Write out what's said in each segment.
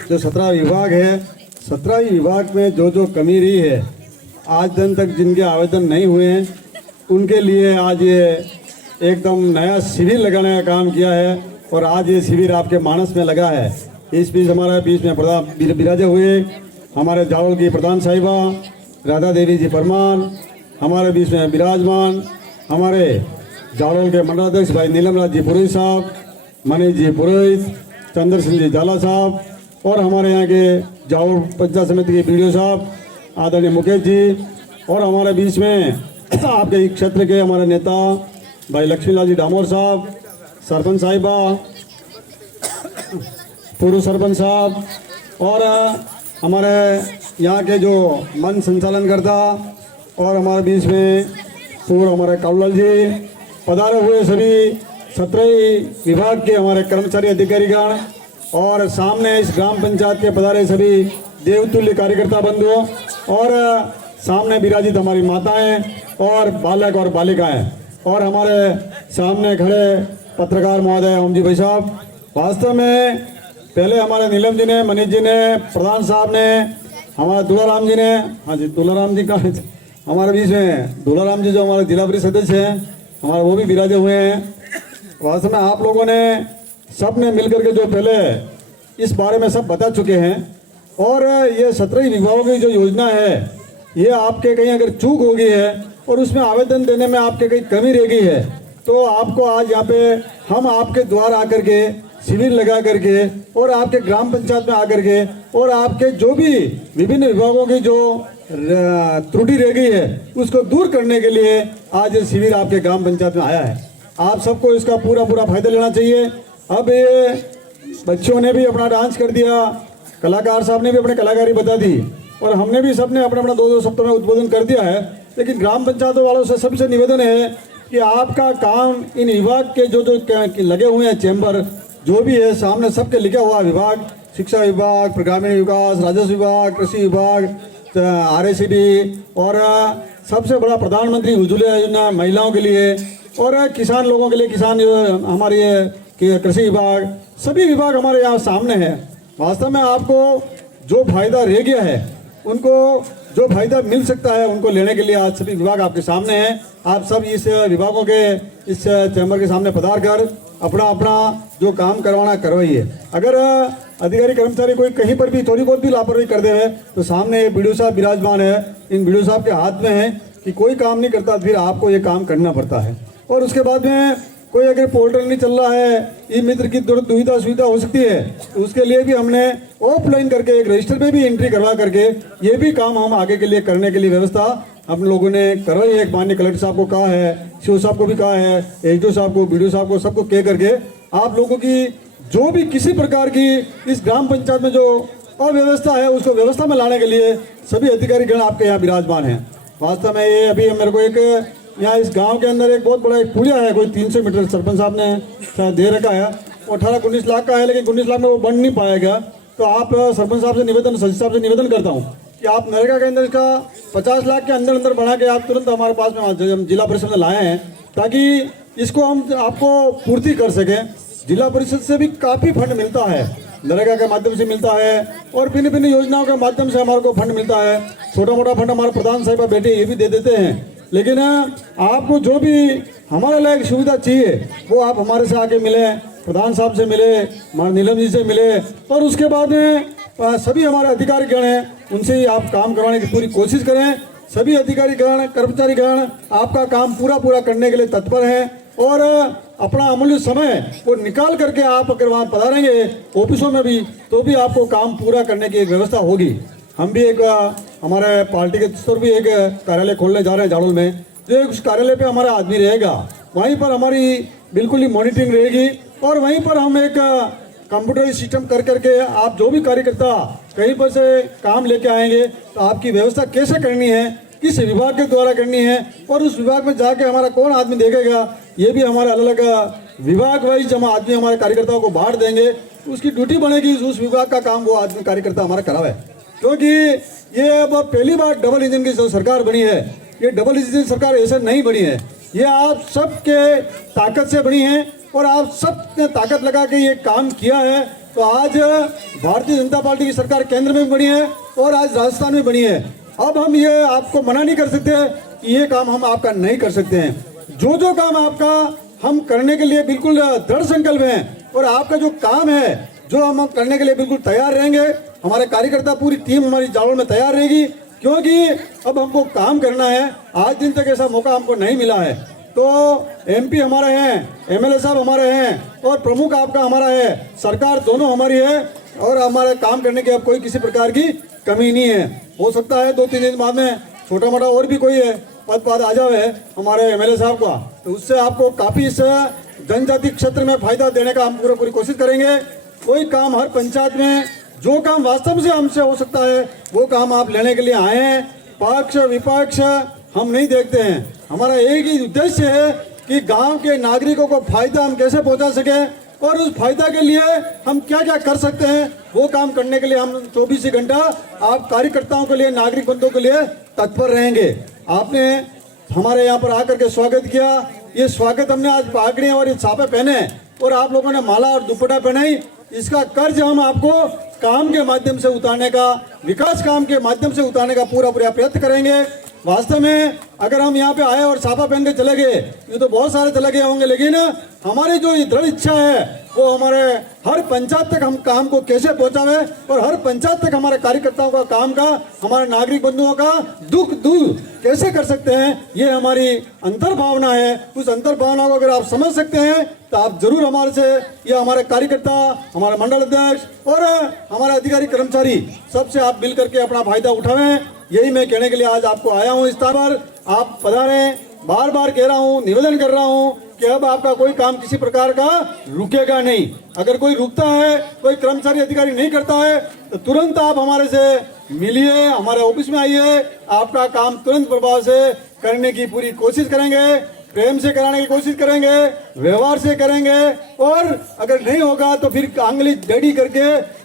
जो 17 विभाग है, 17 विभाग में जो कमी रही है, आज दिन तक जिनके आवेदन नहीं हुए हैं उनके लिए आज ये एकदम नया शिविर लगाने का काम किया है। और आज ये शिविर आपके मानस में लगा है। इस बीच हमारे बीच में विराजे हुए हमारे जावल की प्रधान साहिबा राधा देवी जी परमान, हमारे बीच में विराजमान हमारे जावल के मंडलाध्यक्ष भाई नीलम राज जी पुरोहित साहब, मनीष जी पुरोहित, चंद्र सिंह जी जाला साहब, और हमारे यहाँ के जावल पंचायत समिति के बीडीओ साहब आदरणीय मुकेश जी, और हमारे बीच में आपके क्षेत्र के हमारे नेता भाई लक्ष्मीलाल जी डामोर साहब, सरपंच साहिबा, पूर्व सरपंच साहब, और हमारे यहाँ के जो मंच संचालन करता और हमारे बीच में पूर्व हमारे कालूलाल जी, पधारे हुए सभी 17 विभाग के हमारे कर्मचारी अधिकारीगण, और सामने इस ग्राम पंचायत के पधारे सभी देवतुल्य कार्यकर्ता बंधुओं, और सामने विराजित हमारी माताएं और बालक और बालिकाएं, और हमारे सामने खड़े पत्रकार महोदय ओम जी भाई साहब। वास्तव में पहले हमारे नीलम जी ने, मनीष जी ने, प्रधान साहब ने, हमारे दुलाराम जी ने, हाँ जी दुलाराम जी का हमारे बीच में दुलाराम जी जो हमारे जिला परिषद सदस्य हैं हमारे, वो भी विराजे हुए हैं। वास्तव में आप लोगों ने सब ने मिलकर के जो पहले इस बारे में सब बता चुके हैं, और ये 17 विभागों की जो योजना है ये आपके कहीं अगर चूक हो गई है और उसमें आवेदन देने में आपके कहीं कमी रह गई है, तो आपको आज यहाँ पे हम आपके द्वार आकर के शिविर लगा करके और आपके ग्राम पंचायत में आकर के और आपके जो भी विभिन्न विभागों की जो त्रुटि रह गई है उसको दूर करने के लिए आज ये शिविर आपके ग्राम पंचायत में आया है। आप सबको इसका पूरा फायदा लेना चाहिए। अब ये बच्चों ने भी अपना डांस कर दिया, कलाकार साहब ने भी अपनी कलाकारी बता दी, और हमने भी सबने अपना 2-2 सप्ताह में उद्बोधन कर दिया है। लेकिन ग्राम पंचायतों वालों से सबसे निवेदन है कि आपका काम इन विभाग के जो लगे हुए हैं चैम्बर जो भी है, सामने सबके लिखा हुआ विभाग, शिक्षा विभाग, ग्रामीण विकास, राजस्व विभाग, कृषि विभाग, RACD, और सबसे बड़ा प्रधानमंत्री उज्ज्वला योजना महिलाओं के लिए, और किसान लोगों के लिए किसान हमारे कृषि विभाग, सभी विभाग हमारे यहाँ सामने है। वास्तव में आपको जो फायदा रह गया है, उनको जो फायदा मिल सकता है उनको लेने के लिए आज सभी विभाग आपके सामने हैं। आप सब इस विभागों के इस चैम्बर के सामने पधार कर अपना जो काम करवाना करवाइए। अगर अधिकारी कर्मचारी कोई कहीं पर भी थोड़ी बहुत भी लापरवाही कर दे तो सामने ये BDO साहब विराजमान है, इन BDO साहब के हाथ में है कि कोई काम नहीं करता फिर आपको ये काम करना पड़ता है। और उसके बाद में कोई अगर पोर्टल नहीं चल रहा है, ई मित्र की दुविधा सुविधा हो सकती है, तो उसके लिए भी हमने ऑफलाइन करके एक रजिस्टर में भी एंट्री करवा करके ये भी काम हम आगे के लिए करने के लिए व्यवस्था हम लोगों ने करवाई है। एक माननीय कलेक्टर साहब को कहा है, CO साहब को भी कहा है, HDO साहब को, BDO साहब को, सबको कह करके आप लोगों की जो भी किसी प्रकार की इस ग्राम पंचायत में जो अव्यवस्था है उसको व्यवस्था में लाने के लिए सभी अधिकारीगण आपके यहाँ विराजमान है। वास्तव में ये अभी मेरे को एक यहाँ इस गांव के अंदर एक बहुत बड़ा एक पुलिया है, कोई 300 मीटर सरपंच साहब ने शायद दे रखा है, 18-19 लाख का है, लेकिन 19 लाख में वो बन नहीं पाएगा। तो आप सरपंच साहब से निवेदन, सचिव साहब से निवेदन करता हूँ कि आप नरेगा के अंदर इसका 50 लाख के अंदर बना के आप तुरंत हमारे पास में जिला परिषद में लाए हैं, ताकि इसको हम आपको पूर्ति कर सकें। जिला परिषद से भी काफ़ी फंड मिलता है, नरेगा के माध्यम से मिलता है, और भिन्न योजनाओं के माध्यम से हमारे को फंड मिलता है। छोटा मोटा फंड हमारे प्रधान साहिबा बेटे ये भी दे देते हैं। लेकिन आपको जो भी हमारे लायक सुविधा चाहिए वो आप हमारे से आके मिले, प्रधान साहब से मिले, हमारे नीलम जी से मिले, और उसके बाद में सभी हमारे अधिकारीगण हैं उनसे ही आप काम करवाने की पूरी कोशिश करें। सभी अधिकारीगण, कर्मचारीगण आपका काम पूरा करने के लिए तत्पर हैं, और अपना अमूल्य समय वो निकाल करके आप अगर वहाँ पधारेंगे ऑफिसों में भी, तो भी आपको काम पूरा करने की एक व्यवस्था होगी। हम भी एक हमारे पार्टी के स्तर भी एक कार्यालय खोलने जा रहे हैं जाड़ोल में, जो उस कार्यालय पे हमारा आदमी रहेगा, वहीं पर हमारी बिल्कुल ही मॉनिटरिंग रहेगी, और वहीं पर हम एक कंप्यूटर सिस्टम कर करके आप जो भी कार्यकर्ता कहीं पर से काम लेके आएंगे तो आपकी व्यवस्था कैसे करनी है, किस विभाग के द्वारा करनी है, और उस विभाग में जाके हमारा कौन आदमी देखेगा, ये भी हमारे अलग अलग विभाग वाइज हम आदमी हमारे कार्यकर्ताओं को बांट देंगे। उसकी ड्यूटी बनेगी उस विभाग का काम वो आदमी कार्यकर्ता हमारा करावे, क्योंकि ये अब पहली बार डबल इंजन की सरकार बनी है। ये डबल इंजन सरकार ऐसे नहीं बनी है, ये आप सबके ताकत से बनी है, और आप सब ने ताकत लगा के ये काम किया है। तो आज भारतीय जनता पार्टी की सरकार केंद्र में भी बनी है और आज राजस्थान में बनी है। अब हम ये आपको मना नहीं कर सकते कि ये काम हम आपका नहीं कर सकते हैं। जो जो काम आपका हम करने के लिए बिल्कुल दृढ़ संकल्प हैं और आपका जो काम है जो हम करने के लिए बिल्कुल तैयार रहेंगे। हमारे कार्यकर्ता पूरी टीम हमारी जालोर में तैयार रहेगी, क्योंकि अब हमको काम करना है। आज दिन तक ऐसा मौका हमको नहीं मिला है। तो एमपी हमारे हैं, एमएलए साहब हमारे हैं और प्रमुख आपका हमारा है, सरकार दोनों हमारी है और हमारे काम करने की अब कोई किसी प्रकार की कमी नहीं है। हो सकता है 2-3 दिन बाद में छोटा मोटा और भी कोई है पद आ जावे हमारे एमएलए साहब का, तो उससे आपको काफी इस जनजाति क्षेत्र में फायदा देने का हम पूरी कोशिश करेंगे। कोई काम हर पंचायत में जो काम वास्तव से हमसे हो सकता है वो काम आप लेने के लिए आए हैं। पक्ष विपक्ष हम नहीं देखते हैं, हमारा एक ही उद्देश्य है कि गांव के नागरिकों को फायदा हम कैसे पहुंचा सके और उस फायदा के लिए हम क्या क्या कर सकते हैं वो काम करने के लिए हम 24 घंटा आप कार्यकर्ताओं के लिए, नागरिक बंधुओं के लिए तत्पर रहेंगे। आपने हमारे यहाँ पर आकर के स्वागत किया, ये स्वागत हमने आज पागड़ियाँ और ये छापे पहने और आप लोगों ने माला और दुपट्टा पहनाई, इसका कर्ज हम आपको काम के माध्यम से उतारने का, विकास काम के माध्यम से उतारने का पूरा प्रयत्न करेंगे। वास्तव में अगर हम यहाँ पे आए और छापा पहन के चले गए, ये तो बहुत सारे चले गए होंगे, लेकिन हमारी जो दृढ़ इच्छा है वो हमारे हर पंचायत तक हम काम को कैसे पहुंचावे और हर पंचायत तक हमारे कार्यकर्ताओं का काम का, हमारे नागरिक बंधुओं का दुख दूर कैसे कर सकते हैं, ये हमारी अंतर्भावना है। उस अंतर्भावना को अगर आप समझ सकते हैं तो आप जरूर हमारे से, या हमारे कार्यकर्ता, हमारे मंडल अध्यक्ष और हमारे अधिकारी कर्मचारी सबसे आप मिल करके अपना फायदा उठावें। यही मैं कहने के लिए आज आपको आया हूँ। इस स्थान पर आप पधारें। बार बार कह रहा हूँ, निवेदन कर रहा हूँ कि अब आपका कोई काम किसी प्रकार का रुकेगा नहीं। अगर कोई रुकता है, कोई कर्मचारी अधिकारी नहीं करता है तो तुरंत आप हमारे से मिलिए, हमारे ऑफिस में आइए, आपका काम तुरंत प्रभाव से करने की पूरी कोशिश करेंगे, प्रेम से कराने की कोशिश करेंगे, व्यवहार से करेंगे और अगर नहीं होगा तो फिर आंगली टेढ़ी करके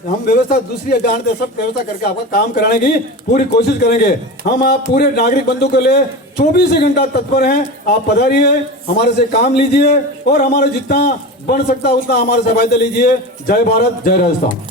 हम व्यवस्था दूसरी जानते सब व्यवस्था करके आपका काम कराने की पूरी कोशिश करेंगे। हम आप पूरे नागरिक बंधु के लिए 24 घंटा तत्पर हैं। आप पधारिए, हमारे से काम लीजिए और हमारे जितना बन सकता है उतना हमारे से फायदा लीजिए। जय भारत, जय राजस्थान।